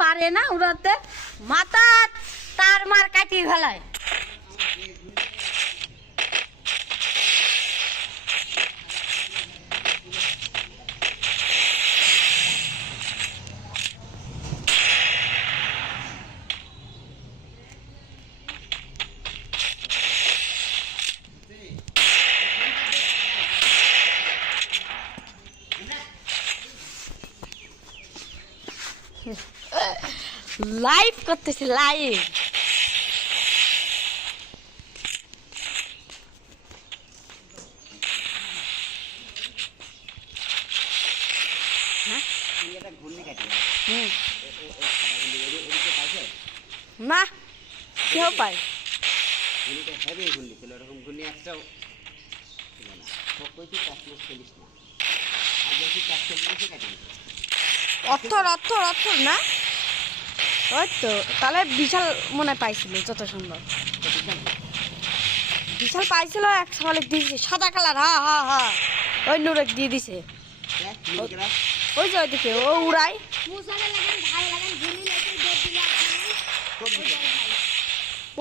পারে না উড়াতে, মাথা তার মার কাটিয়ে ফেলায়। লাইভ করতেছে, লাইভ। না কেউ পায় অর্থর অর্থর অর্থর না। ওই তো তাহলে বিশাল মনে পাইছিল, যত সুন্দর বিশাল পাইছিল। এক সকালে দিয়েছে সাদা কালার, হা হা হা, ওই নুরেক দিয়ে দিছে। ওই যে ওইদিকে ও উড়াই,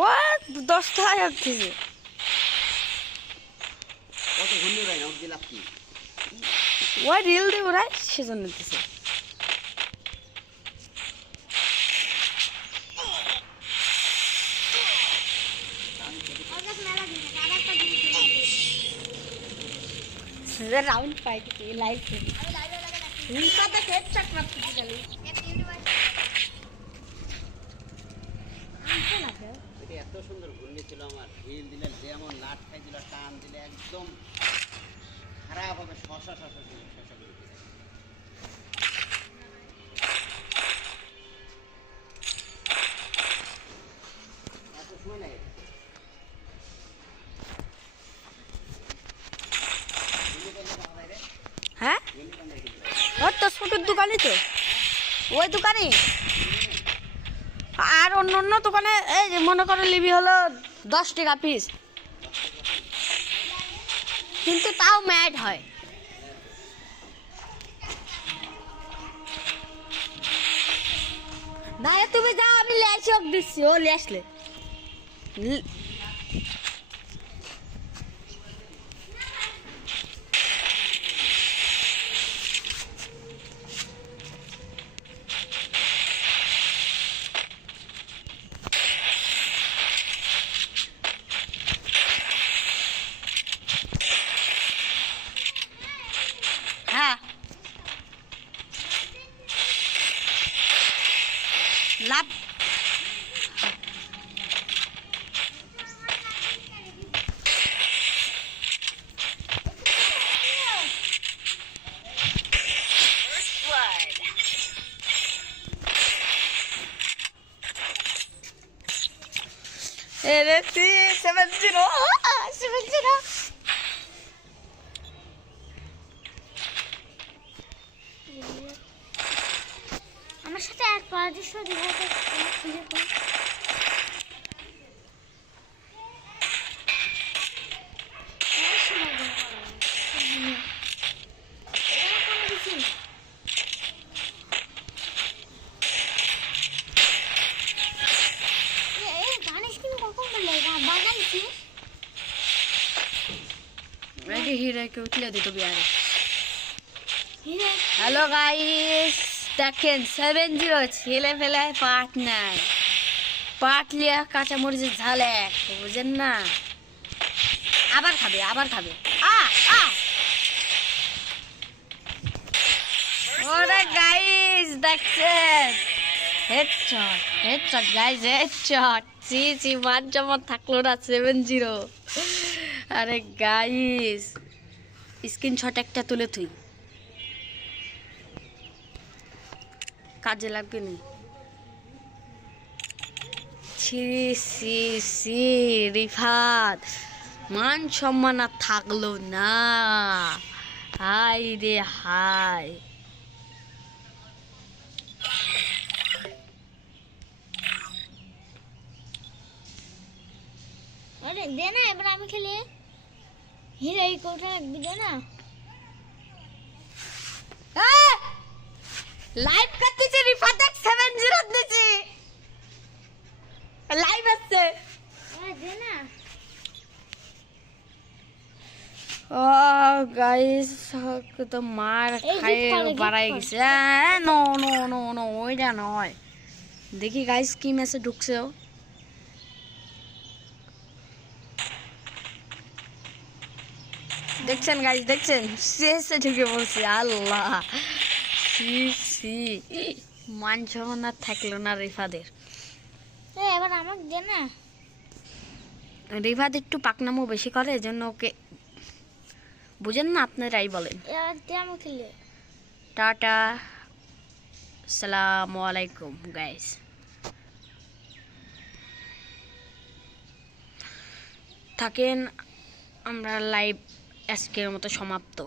ও 10 টাকা দিছে। ওই রিল দিয়ে উড়াই, সেজন্য দিছে। রাউন্ড পাইতে লাইভ হুলকাতে হেড চাক মারতে গেল। এত সুন্দর ঘূর্ণি ছিল আমার, ঢিল দিলে যেমন লাট খাই দিল, টান দিলে একদম খারাপ হবে, শশা শশা শশা করে এত সময় লাগে। হ্যাঁ ওই তো ছোটোর দোকানই তো, ওই দোকানই। আর অন্য অন্য দোকানে এই যে মনে করো লিবি হলো 10 টাকা পিস, কিন্তু তাও ম্যাড হয়। না তুমি যাও, আমি লেস দিচ্ছি, ও লেসলে হ্যাঁ লাভ। এরেছি 7-0 7-0। আমার সাথে এক পরাজস্য দিঘাতে খুঁজে করি। হিরে কেউ তুলে দিত বিহারে। হ্যালো গাইস, দেখেন 7-0 ছেলে ফেলে পাট নাই, পাট লিয়া কাঁচামরিচের ঝাল এক, বুঝেন না। আবার খাবে আবার খাবে। ওরে গাইস দেখছেন, হেডশট হেডশট গাইস, হেডশট। জি জি মান যেমন থাকলো না 7-0। আরে গাইস স্ক্রিনশট একটা তুলে থুই, কাজে লাগবে না। ছি ছি ছি রিফাত, মান সম্মান আর থাকলো না। হাই রে হাই। আরে দে না, এবার আমি খেলি। হিরে এই কোটা লাগবে, দে না। লাইভ করতেছে রিফাত 7 আজকে তো মার এই gift খায়ে করে, gift বাড়াই করে। গেছে। নো নো নো নো, ওইটা নয়। দেখি গাইস কি মেসে ঢুকছে ও। দেখছেন গাইস, দেখছেন শেষে ঢুকে বলছে। আল্লাহ, সি সি, মান সম্মান আর থাকলো না রিফাদের। এবার আমাকে দে না। রিফাদ একটু পাকনামো বেশি করে, এজন্য ওকে বুঝেন না, আপনারাই বলেন। এবার দে আমাকে খেলে। টাটা, আসসালামু আলাইকুম গাইস। থাকেন, আমরা লাইভ আজকের মতো সমাপ্ত।